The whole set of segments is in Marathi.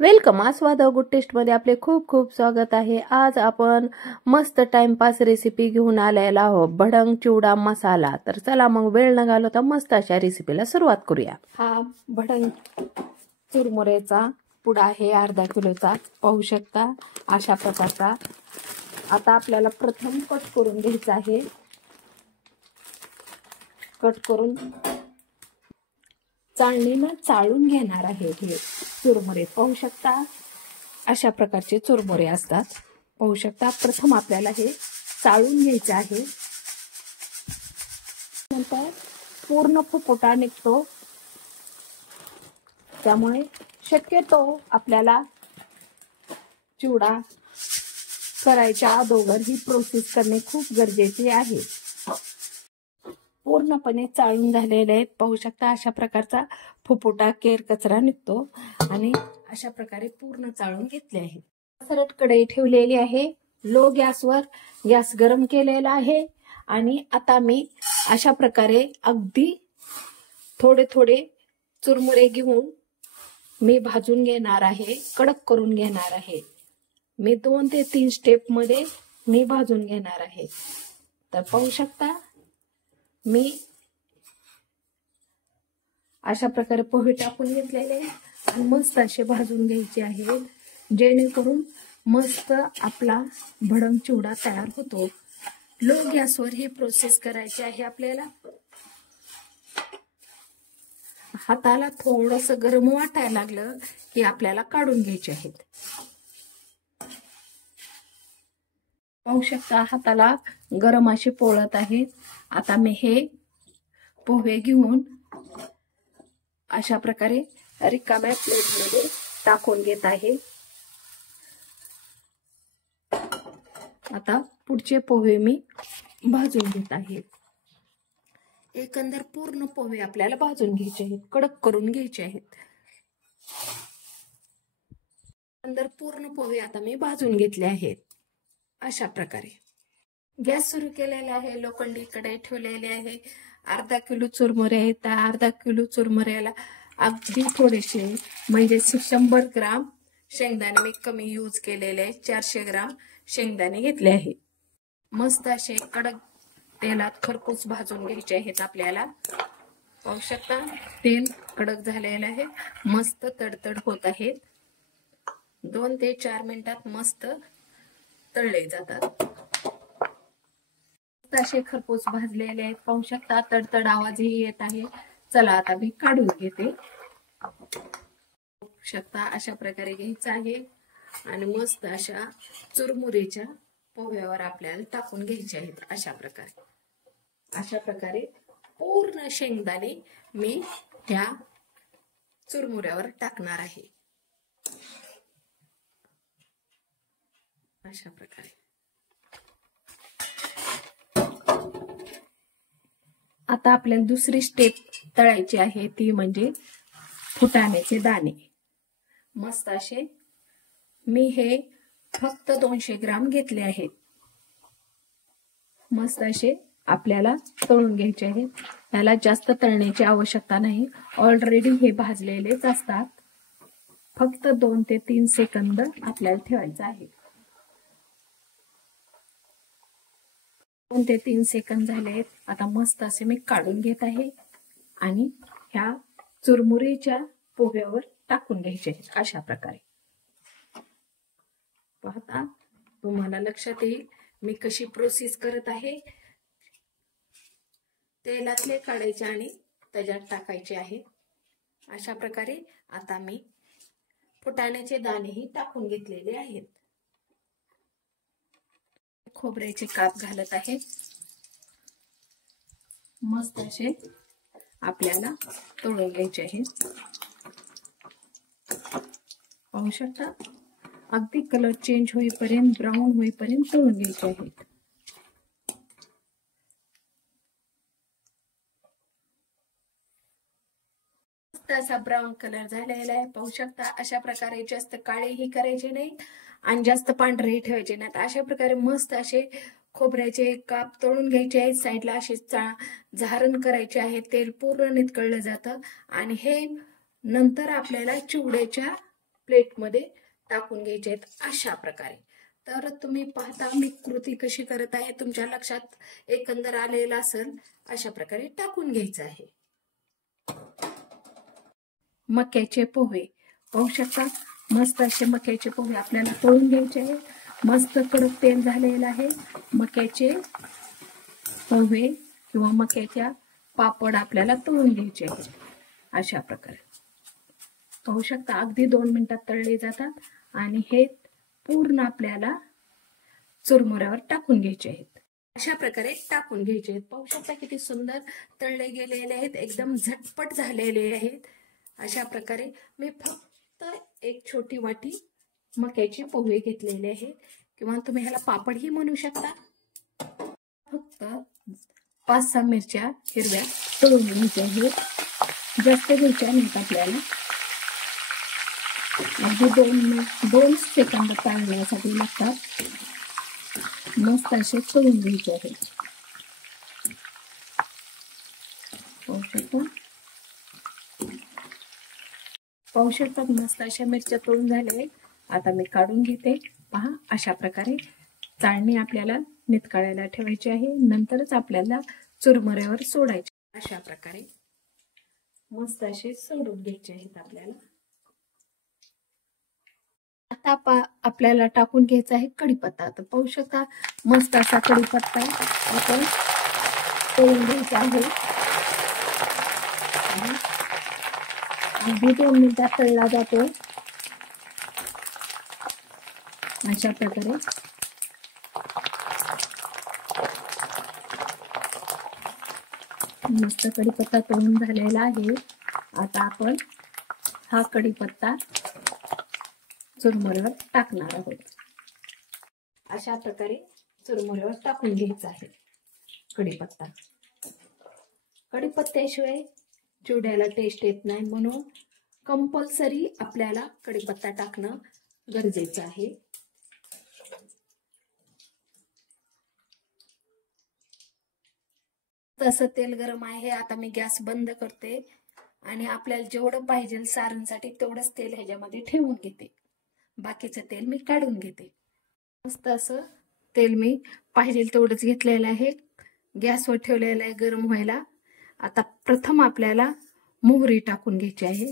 वेलकम आस्वाद गुड टेस्ट मध्ये आपले खूप खूप स्वागत आहे। आज आपण मस्त टाइमपास रेसिपी घेऊन आलेला आहोत, भडंग चिवडा मसाला। तर चला मग वेळ न घालवता मस्त अशा रेसिपीला सुरुवात करूया। हा भडंग चुरमुरेचा पुडा आहे, अर्धा किलोचा, पाहू शकता अशा प्रकारचा। आता आपल्याला प्रथम कट करून घ्यायचा आहे। कट करून चाळणीने चाळून घेणार आहे। हे चुरमुरे पाहू शकता अशा प्रकारचे चुरमुरे असतात, पाहू शकता। प्रथम आपल्याला हे चाळून घ्यायचे आहे, नंतर पूर्ण फुफुटा निघतो, त्यामुळे शक्यतो आपल्याला चिवडा करायच्या अगोदर ही प्रोसेस करणे खूप गरजेचे आहे। पूर्णपणे चाळून झालेले आहेत, पाहू शकता अशा प्रकारचा फुफुटा केर कचरा निघतो आणि अशा प्रकारे पूर्ण चाळून घेतले आहे। सरट कढई ठेवलेली आहे, लो गॅसवर गॅस गरम केलेला आहे आणि आता मी अशा प्रकारे अगदी थोडे थोडे चुरमुरे घेऊन मी भाजून घेणार आहे, कडक करून घेणार आहे। मी 2 ते 3 स्टेप मध्ये मी भाजून घेणार आहे। तर पाहू शकता मी अशा प्रकारे पोहे टाकून घेतलेले आणि मस्त असे भाजून घ्यायचे आहे, जेणेकरून मस्त आपला भडंग चिवडा तयार होतो। लो गॅसवर ही प्रोसेस करायची आहे आपल्याला। हाताला थोडस गरम वाटायला लागलं की आपल्याला काढून घ्यायचे आहेत। पाहू शकता हाताला गरम असे पोळत आहेत। आता मी हे पोहे घेऊन अशा प्रकारे रिकाम्या प्लेटमध्ये टाकून घेत आहे। आता पुढचे पोहे मी भाजून घेत आहे। एकंदर पूर्ण पोहे आपल्याला भाजून घ्यायचे आहेत, कडक करून घ्यायचे आहेत। एकंदर पूर्ण पोहे आता मी भाजून घेतले आहेत अशा प्रकारे। गॅस सुरू केलेला आहे, लोखंडी कढई ठेवलेली आहे। अर्धा किलो चुरमुरे आहेत, त्या अर्धा किलो चुरमुऱ्याला अगदी थोडेसे म्हणजे 100 ग्राम शेंगदाणे मी कमी यूज केलेले आहे, 400 ग्राम शेंगदाणे घेतले आहे। मस्त असे कडक तेलात खरपूस भाजून घ्यायचे आहेत आपल्याला। पाहू शकता तेल कडक झालेले आहे, मस्त तडतड होत आहेत। 2 ते 4 मिनिटात मस्त तळले जातात। असे खरपूस भाजलेले आहेत, पाहू शकता तडतड आवाजही येत आहे। चला आता मी काढून घेते। पाहू शकता अशा प्रकारे घ्यायचं आहे आणि मस्त अशा चुरमुरेच्या पोह्यावर आपल्याला टाकून घ्यायचे आहेत अशा प्रकारे। अशा प्रकारे पूर्ण शेंगदाणे मी ह्या चुरमुऱ्यावर टाकणार आहे अशा प्रकारे। आता आपल्याला दुसरी स्टेप तळायची आहे, ती म्हणजे फुटाण्याचे दाणे। मस्त असे मी हे फक्त 200 ग्राम घेतले आहेत। मस्त असे आपल्याला तळून घ्यायचे आहेत, त्याला जास्त तळण्याची आवश्यकता नाही, ऑलरेडी हे भाजलेलेच असतात। फक्त 2 ते 3 सेकंद आपल्याला ठेवायचं आहे। 2 ते 3 सेकंद झाले आहेत, आता मस्त असे मी काढून घेत आहे आणि ह्या चुरमुरेच्या पोह्यावर टाकून घ्यायचे आहेत अशा प्रकारे। पाहता तुम्हाला लक्षात येईल मी कशी प्रोसेस करत आहे। तेलातले काढायचे आणि त्याच्यात टाकायचे आहे अशा प्रकारे। आता मी फुटाण्याचे दाणेही टाकून घेतलेले आहेत। खोबऱ्याचे काप घालत आहे, मस्त असे आपल्याला तळून घ्यायचे आहेत। पाहू शकता अगदी कलर चेंज होईपर्यंत, ब्राऊन होईपर्यंत तळून घ्यायचे आहेत। मस्त असा ब्राऊन कलर झालेला आहे, पाहू शकता। अशा प्रकारे जास्त काळेही करायचे नाहीत आणि जास्त पांढरेही ठेवायचे नाहीत। अशा प्रकारे मस्त असे खोबऱ्याचे काप तळून घ्यायचे आहेत, साईडला असे झारण करायचे आहे, तेल पूर्ण नितळलं जातं आणि हे नंतर आपल्याला चिवड्याच्या प्लेटमध्ये टाकून घ्यायचे आहेत अशा प्रकारे. तर तुम्ही पाहता मी कृती कशी करत आहे, तुमच्या लक्षात एकंदर आलेलं असेल. अशा प्रकारे टाकून घ्यायचं आहे. मक्याचे पोहे पाहू शकता, मस्त असे मक्याचे पोहे आपल्याला तळून घ्यायचे आहेत. मस्त कडक तेल झालेलं आहे. मक्याचे पोहे किंवा मक्याच्या पापड आपल्याला तळून घ्यायचे आहेत अशा प्रकारे. पाहू शकता अगदी 2 मिनिटात तळले जातात आणि हे पूर्ण आपल्याला चुरमुऱ्यावर टाकून घ्यायचे आहेत. अशा प्रकारे टाकून घ्यायचे आहेत. पाहू शकता किती सुंदर तळले गेलेले आहेत, एकदम झटपट झालेले आहेत. अशा प्रकारे मी फक्त एक छोटी वाटी मक्याचे पोहे घेतलेले आहेत किंवा तुम्ही ह्याला पापडही म्हणू शकता. फक्त 5-6 मिरच्या हिरव्या तळून घ्यायच्या आहेत. जास्त घ्यायच्या नाहीत आपल्याला. अगदी 2 सेकंद तळण्यासाठी लागतात. मस्त असे तळून घ्यायचे आहेत. पाहू शकतात मस्त अशा मिरच्या तळून झाल्या. आता मी काढून घेते. पहा अशा प्रकारे चाळणी आपल्याला नितळायला ठेवायची आहे. नंतरच आपल्याला चुरमुऱ्यावर सोडायचे. अशा प्रकारे मस्त असे सोडून घ्यायचे आहेत आपल्याला. आता आपल्याला टाकून घ्यायचा आहे कढीपत्ता. तर पाहू शकता मस्त असा कढीपत्ता आपण तळून घ्यायचा आहे. अगदी 2 मिनिटात तळला जातो अशा प्रकारे. मस्त कढीपत्ता तळून झालेला आहे. आता आपण हा कढीपत्ता चुरमुऱ्यावर टाकणार आहोत. अशा प्रकारे चुरमुऱ्यावर टाकून घ्यायचा आहे कढीपत्ता. कढीपत्त्याशिवाय चिवड्याला टेस्ट येत नाही, म्हणून कंपल्सरी आपल्याला कढीपत्ता टाकणं गरजेचं आहे. तसं तेल गरम आहे. आता मी गॅस बंद करते आणि आपल्याला जेवढं पाहिजे सारणसाठी तेवढंच तेल ह्याच्यामध्ये ठेवून घेते. बाकीचं तेल मी काढून घेते. मस्त असं तेल मी पाहिजे तेवढंच घेतलेलं आहे. गॅसवर ठेवलेलं आहे गरम व्हायला. आता प्रथम आपल्याला मोहरी टाकून घ्यायची आहे.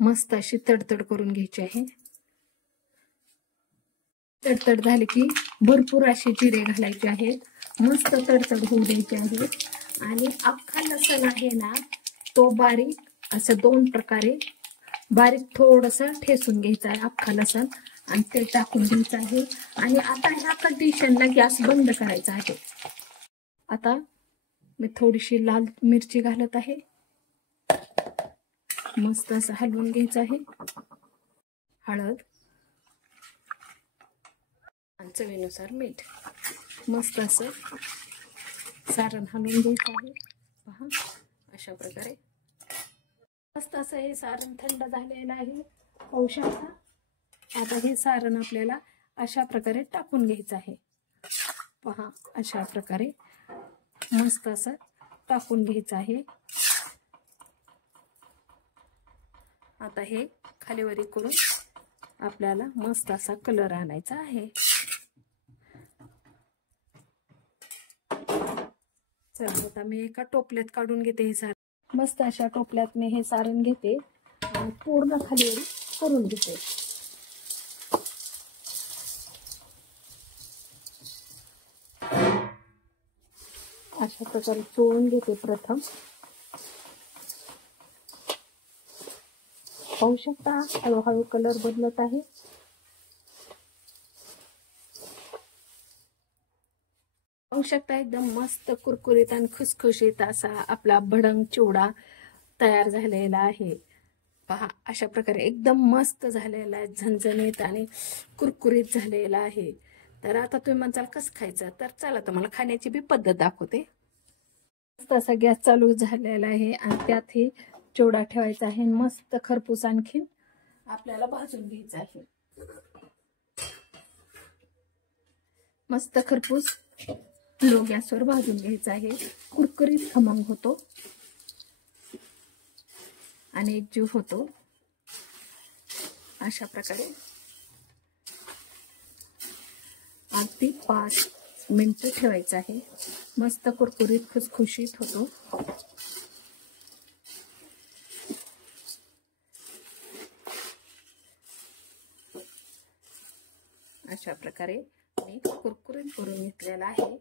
मस्त अशी तडतड करून घ्यायची आहे. तडतड झाली की भरपूर असे जिरे घालायचे आहेत. मस्त तडतड होऊ द्यायचे आहेत. आणि अख्खा लसूण आहे ना, तो बारीक असं 2 प्रकारे बारीक थोडंसं ठेचून घ्यायचं आहे अख्खा लसूण आणि ते टाकून घ्यायचं आहे. आणि आता ह्या कंडिशनला गॅस बंद करायचा आहे. आता मी थोडीशी लाल मिरची घालत आहे. मस्त असं हलवून घ्यायचं आहे. हळद आणि चवीनुसार मीठ. मस्त असं सारण हलवून घ्यायचं आहे. पहा अशा प्रकारे मस्त असं हे सारण थंड झालेलं आहे. पाहू शकता. आता हे सारण आपल्याला अशा प्रकारे टाकून घ्यायचं आहे. पहा अशा प्रकारे मस्त असं टाकून घ्यायचं आहे. आता हे खालीवरी करून आपल्याला मस्त असा कलर आणायचा आहे. चला आता मी एका टोपल्यात काढून घेते हे सारण. मस्त अशा टोपल्यात मी हे सारण घेते आणि पूर्ण खालीवरी करून घेते. अशा प्रकारे चोळून घेते प्रथम. पाहू शकता हळूहळू कलर बदलत आहे. पाहू शकता एकदम मस्त कुरकुरीत आणि खुसखुशीत असा आपला भडंग चिवडा तयार झालेला आहे. पहा अशा प्रकारे एकदम मस्त झालेला आहे. झणझणीत आणि कुरकुरीत झालेला आहे. तर आता तुम्ही म्हणताल कसं खायचं, तर चला तुम्हाला खाण्याची बी पद्धत दाखवते. मस्त असा गॅस चालू झालेला आहे आणि त्यात हे चिवडा ठेवायचा आहे. मस्त खरपूस आणखीन आपल्याला भाजून घ्यायचं आहे. मस्त खरपूस लो गॅसवर भाजून घ्यायचा आहे. कुरकुरीत खमंग होतो आणि एकजीव होतो. अशा प्रकारे अगदी 5 मिनिटं ठेवायचं आहे. मस्त कुरकुरीत खुसखुशीत होतो. अशा प्रकारे मी कुरकुरीत करून घेतलेला आहे.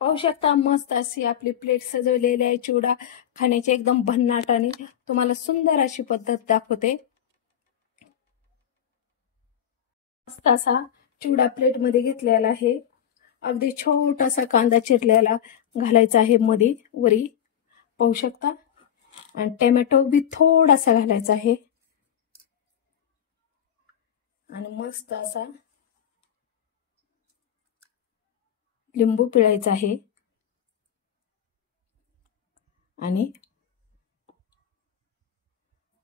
पाहू शकता मस्त अशी आपली प्लेट सजवलेली आहे. चिवडा खाण्याची एकदम भन्नाट आणि तुम्हाला सुंदर अशी पद्धत दाखवते. मस्त असा चिवडा प्लेट मध्ये घेतलेला आहे. अगदी छोटासा कांदा चिरलेला घालायचा आहे मध्ये वरी, पाहू शकता. आणि टोमॅटो बी थोडासा घालायचा आहे. आणि मस्त असा लिंबू पिळायचा आहे. आणि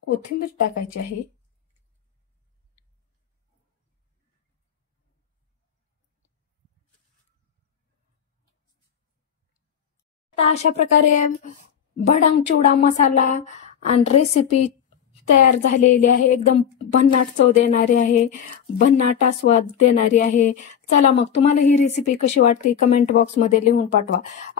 कोथिंबीर टाकायची आहे. अशा प्रकारे भडंग चिवडा मसाला आणि रेसिपी तयार झालेली आहे. एकदम भन्नाट चव देणारी आहे, भन्नाट स्वाद देणारी आहे. चला मग तुम्हाला ही रेसिपी कशी वाटते कमेंट बॉक्स मध्ये लिहून पाठवा.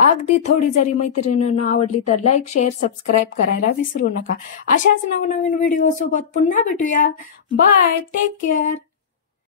अगदी थोडी जरी मैत्रिणींना आवडली तर लाईक शेअर सबस्क्राईब करायला विसरू नका. अशाच नवनवीन व्हिडिओ सोबत पुन्हा भेटूया. Bye, take care.